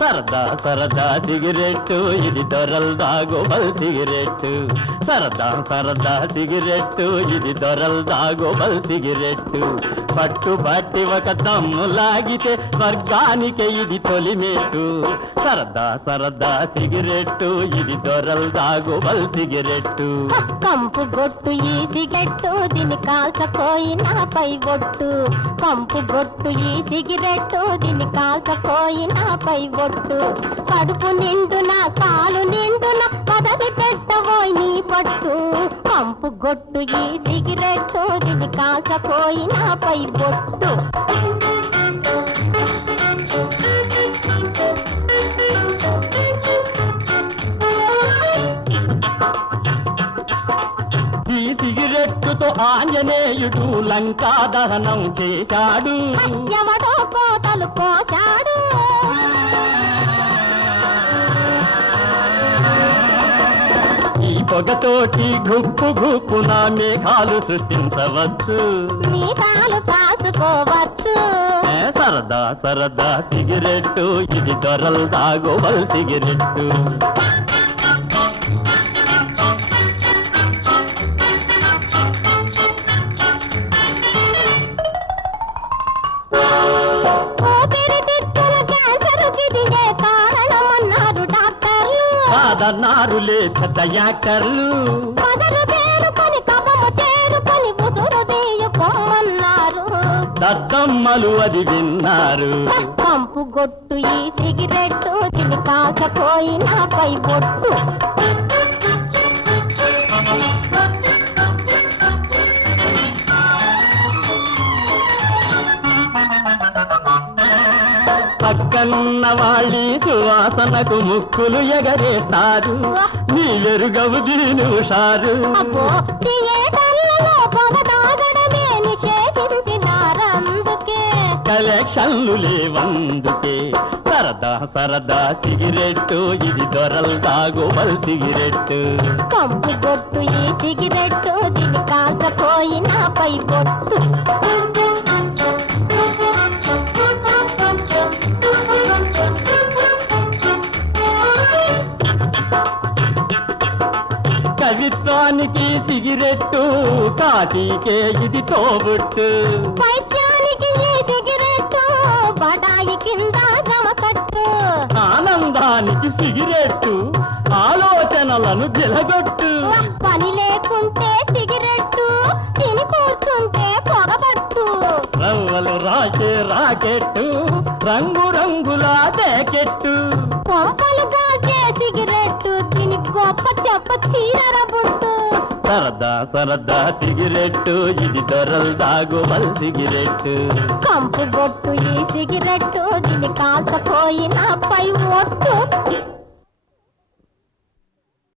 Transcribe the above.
సరదా సరదా సిగరెట్టు ఇది దొరల్దాగోబల్ సిగరెట్టు సరదా సరదా సిగరెట్టు ఇది దొరల్దాగోబల్ సిగరెట్టు పట్టు పట్టి ఒక దమ్ము లాగితే స్వర్గానికి ఇది తొలిమెట్టు సరదా సరదా సిగరెట్టు ఇది దొరల్దాగోబల్ సిగరెట్టు కంపు గొట్టు ఈ సిగరెట్టు దీని కాల్చకోయినాపై ఒట్టు కంపు గొట్టు ఈ సిగరెట్టు దీని కాల్చకోయినాపై ఒట్టు కడుపు నిండున కాలు నిండున పదవి పెట్టబోయి నీ పట్టు కంపు గొట్టు ఈ సిగరెట్టు దీని కాల్చకోయినాపై ఒట్టు ఈ సిగరెట్టుతో ఆంజనేయుడు లంకా దహనం చేశాడు యమడో కోతలు కోశాడు ఈ పొగతోటి గుప్పు గుప్పున మేఘాలు సృష్టించవచ్చు మీసాలు కాసుకోవచ్చు సరదా సరదా సిగరెట్టు ఇది దొరల్దాగోబల్ సిగరెట్టు కాదన్నారులే పెద్ద యాక్టర్లు దద్దమ్మలు అది విన్నారు కంపు గొట్టు ఈ సిగరెట్టు తిని కాకపోయినాపై బొట్టు పక్కన్న వాళ్ళి సువాసనకు ముక్కులు ఎగరేస్తారు నీ ఎరుగవు దీని హుషారు కలెక్షన్లు లేవందుకే సరదా సరదా సిగరెట్టు ఇది దొరల్దాగోబల్ సిగరెట్టు కంపు గొట్టు ఈ సిగరెట్టు దీని కాకపోయినాపై బొట్టు కవిత్వానికి సిగరెట్టు కాశీకే ఇది తోబుట్టు వైద్యానికి ఈ సిగరెట్టు బడాయి కింద జమకట్టు ఆనందానికి సిగరెట్టు ఆలోచనలను జలగొట్టు పని లేకుంటే సిగరెట్టు తిని కూర్చుంటే పొగబట్టు రవ్వలు రాసే రాకెట్టు రంగు రంగుల జాకెట్టు కొంపలు కాసే సిగరెట్టు తిని గొప్ప చెప్ప చీరబుట్టు సరదా సరదా సిగరెట్టు ఇది దొరల్దాగోబల్ సిగరెట్టు కంపు గొట్టు ఈ సిగరెట్టు దీని కాల్చపోయినాపై ఒట్టు